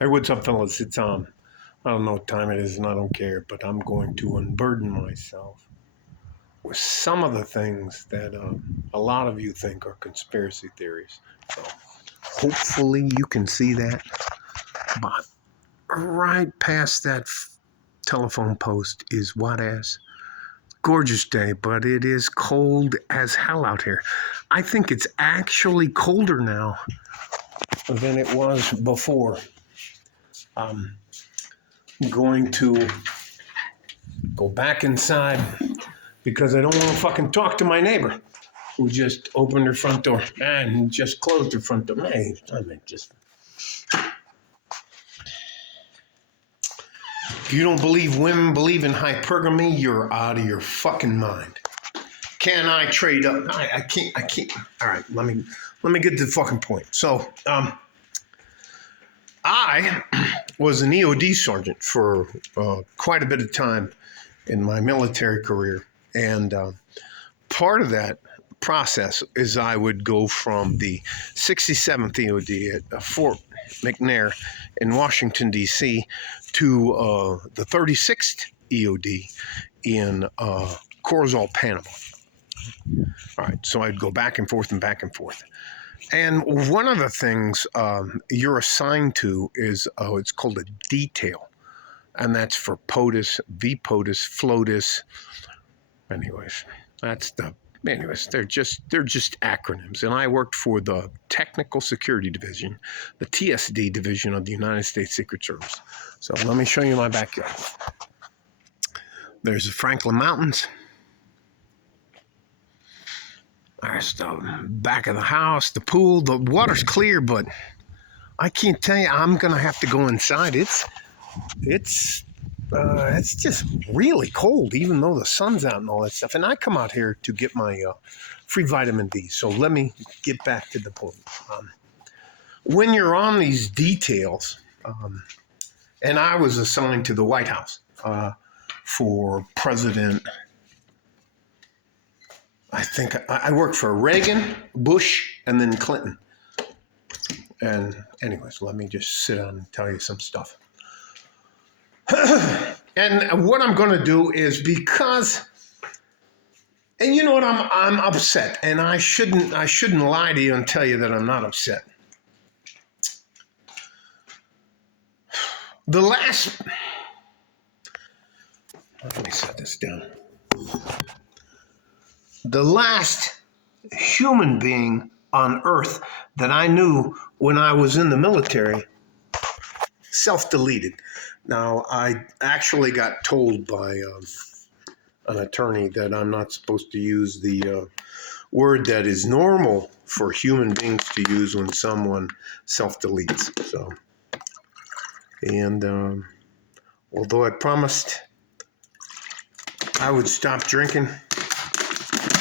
Hey, what's up, fellas? It's I don't know what time it is, and I don't care, but I'm going to unburden myself with some of the things that a lot of you think are conspiracy theories. So hopefully you can see that. But right past that telephone post is what as gorgeous day, but it is cold as hell out here. I think it's actually colder now than it was before. I'm going to go back inside because I don't want to fucking talk to my neighbor who just opened her front door and just closed her front door. Hey, I mean, just. If you don't believe women believe in hypergamy, you're out of your fucking mind. Can I trade up? I can't. All right, let me get to the fucking point. So, I was an EOD sergeant for quite a bit of time in my military career, and part of that process is I would go from the 67th EOD at Fort McNair in Washington, D.C. to the 36th EOD in Corozal, Panama. All right, so I'd go back and forth and back and forth. And one of the things you're assigned to is it's called a detail, and that's for POTUS, VPOTUS, FLOTUS. Anyways, they're just acronyms. And I worked for the Technical Security Division, the TSD division of the United States Secret Service. So let me show you my backyard. There's the Franklin Mountains. There's the back of the house, the pool. The water's clear, but I can't tell you. I'm gonna have to go inside. It's just really cold, even though the sun's out and all that stuff. And I come out here to get my free vitamin D. So let me get back to the point. When you're on these details, and I was assigned to the White House for President. I think I worked for Reagan, Bush, and then Clinton. And anyways, let me just sit down and tell you some stuff. And what I'm going to do is because, and you know what, I'm upset, and I shouldn't lie to you and tell you that I'm not upset. Let me set this down. The last human being on Earth that I knew when I was in the military self-deleted. Now, I actually got told by an attorney that I'm not supposed to use the word that is normal for human beings to use when someone self-deletes. So, and although I promised I would stop drinking,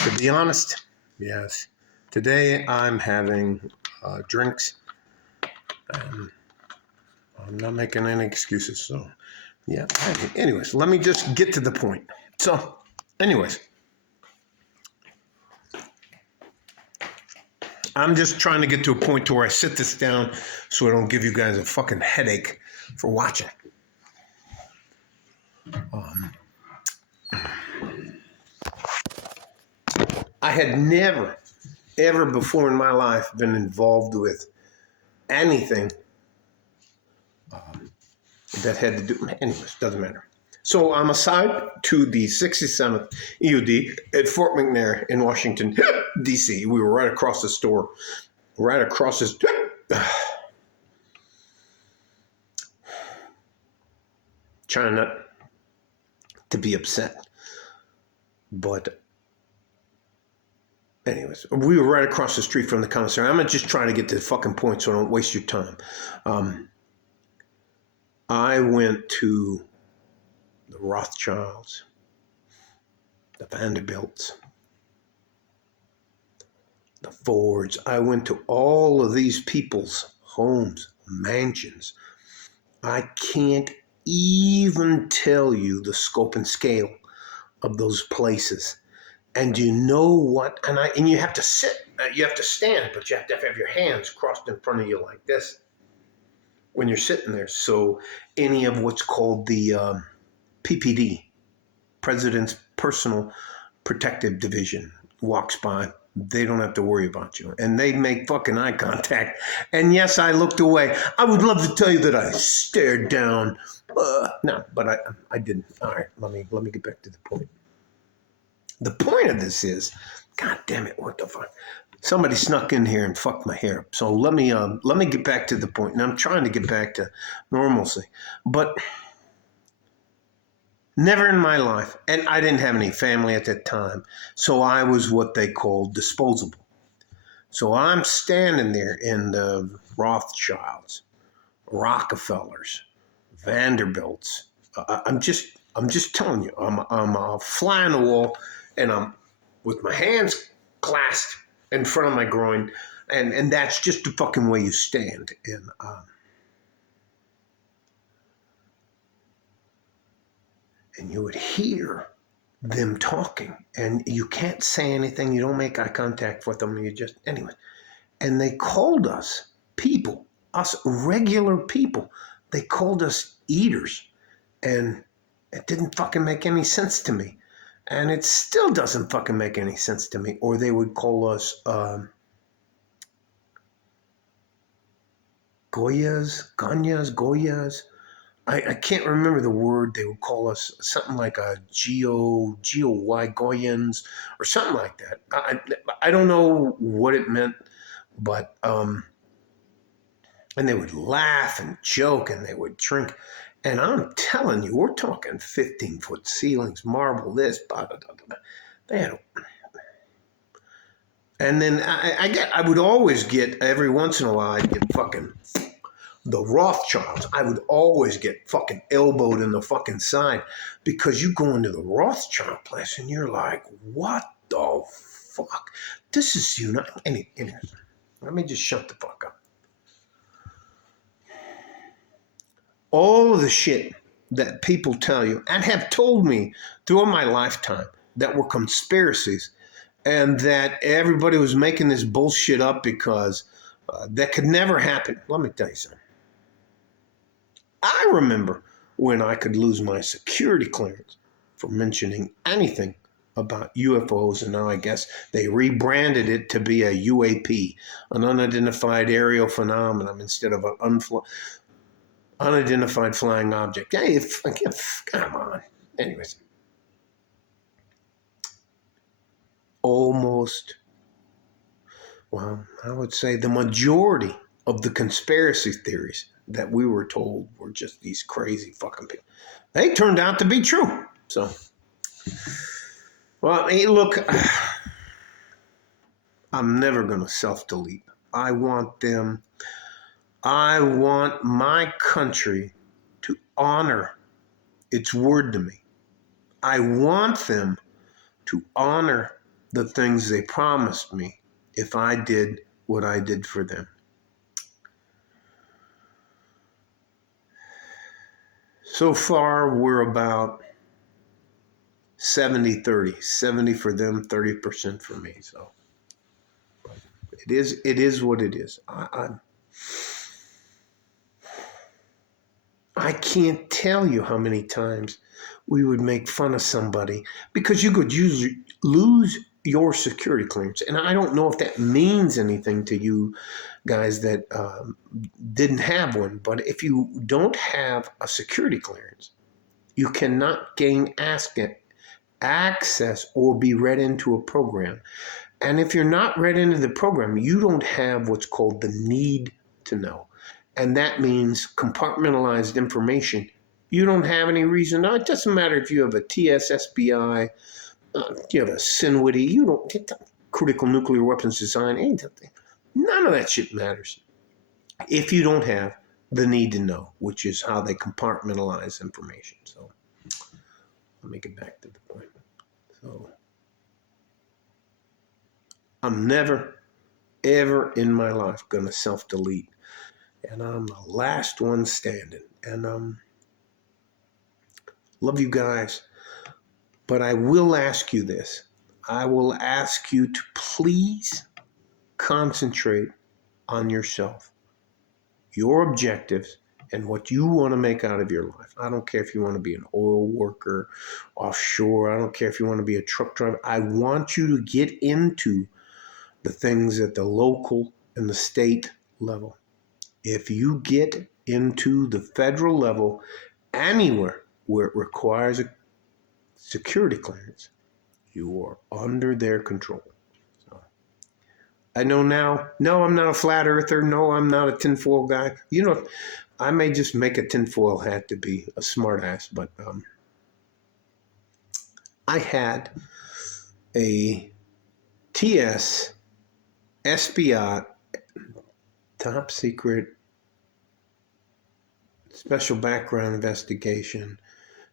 to be honest, yes, today I'm having drinks. I'm not making any excuses, so yeah. Anyways, let me just get to the point. So, anyways, I'm just trying to get to a point to where I sit this down so I don't give you guys a fucking headache for watching. I had never, ever before in my life been involved with anything that had to do, anyways, doesn't matter. So I'm assigned to the 67th EOD at Fort McNair in Washington, D.C. We were right across the store, right across this. Trying not to be upset. But anyways, we were right across the street from the commissary. I'm going to just try to get to the fucking point so I don't waste your time. I went to the Rothschilds, the Vanderbilts, the Fords. I went to all of these people's homes, mansions. I can't even tell you the scope and scale of those places. And you know what? And you have to sit, you have to stand, but you have to have your hands crossed in front of you like this. when you're sitting there. So any of what's called the PPD, President's Personal Protective Division, walks by, they don't have to worry about you. And they make fucking eye contact. And yes, I looked away. I would love to tell you that I stared down. No, but I didn't. All right, let me get back to the point. The point of this is, God damn it, what the fuck? Somebody snuck in here and fucked my hair up. So let me get back to the point. And I'm trying to get back to normalcy. But never in my life, and I didn't have any family at that time, so I was what they call disposable. So I'm standing there in the Rothschilds, Rockefellers, Vanderbilts. I'm just telling you, I'm a fly on the wall, and I'm with my hands clasped in front of my groin, and that's just the fucking way you stand. And you would hear them talking, and you can't say anything. You don't make eye contact with them. You just, anyway. And they called us people, us regular people. They called us eaters. And it didn't fucking make any sense to me. And it still doesn't fucking make any sense to me. Or they would call us Goyas. I can't remember the word. They would call us something like a G-O-Y, Goyans, or something like that. I don't know what it meant, but, and they would laugh and joke and they would drink. And I'm telling you, we're talking 15-foot ceilings, marble this, blah, blah, blah, blah. They had and then I would always get, every once in a while, I'd get fucking the Rothschilds. I would always get fucking elbowed in the fucking side because you go into the Rothschild place and you're like, what the fuck? This is Anyways, let me just shut the fuck up. All of the shit that people tell you and have told me throughout my lifetime that were conspiracies and that everybody was making this bullshit up because that could never happen. Let me tell you something. I remember when I could lose my security clearance for mentioning anything about UFOs, and now I guess they rebranded it to be a UAP, an unidentified aerial phenomenon, instead of an unidentified flying object. Hey, come on. Anyways, I would say the majority of the conspiracy theories that we were told were just these crazy fucking people. They turned out to be true. So, well, hey, look, I'm never going to self-delete. I want my country to honor its word to me. I want them to honor the things they promised me if I did what I did for them. So far, we're about 70-30. 70 for them, 30% for me. So it is what it is. I can't tell you how many times we would make fun of somebody because you could lose your security clearance. And I don't know if that means anything to you guys that didn't have one, but if you don't have a security clearance, you cannot gain access or be read into a program. And if you're not read into the program, you don't have what's called the need to know. And that means compartmentalized information. You don't have any reason. No, it doesn't matter if you have a TSSBI, you have a SINWITI, you don't, critical nuclear weapons design, anything. None of that shit matters if you don't have the need to know, which is how they compartmentalize information. So let me get back to the point. So I'm never, ever in my life going to self-delete. And I'm the last one standing. And love you guys. But I will ask you this. I will ask you to please concentrate on yourself. your objectives and what you want to make out of your life. I don't care if you want to be an oil worker, offshore. I don't care if you want to be a truck driver. I want you to get into the things at the local and the state level. If you get into the federal level, anywhere where it requires a security clearance, you are under their control. So, I know now, no, I'm not a flat earther. No, I'm not a tinfoil guy. You know, I may just make a tinfoil hat to be a smartass, but I had a TS SBI, top secret, special background investigation,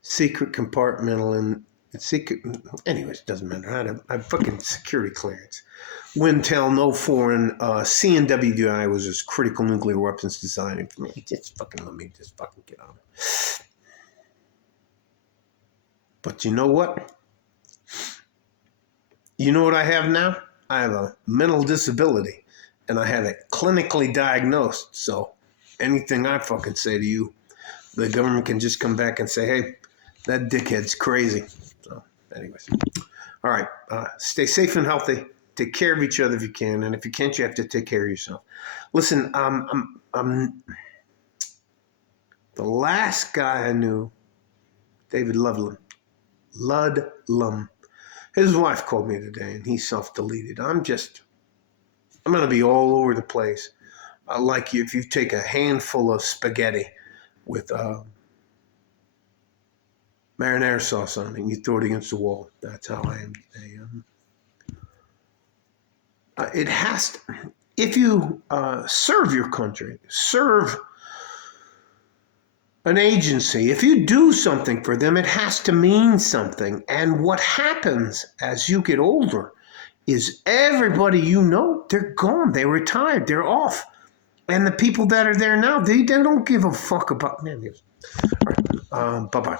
secret compartmental and secret. Anyways, doesn't matter. I had fucking security clearance. Wintel, no foreign. CNWDI was just critical nuclear weapons design information. Just fucking let me just fucking get on it. But you know what? You know what I have now? I have a mental disability, and I have it clinically diagnosed. So anything I fucking say to you, the government can just come back and say, hey, that dickhead's crazy. So anyways. All right. Stay safe and healthy. Take care of each other if you can. And if you can't, you have to take care of yourself. Listen, I'm the last guy I knew, David Ludlum. His wife called me today, and he self-deleted. I'm going to be all over the place. Like if you take a handful of spaghetti with marinara sauce on it, and you throw it against the wall. That's how I am today. It has to, if you serve your country, serve an agency, if you do something for them, it has to mean something. And what happens as you get older is everybody you know, they're gone. They retired. They're off. And the people that are there now, they don't give a fuck about, man. All right. Bye-bye.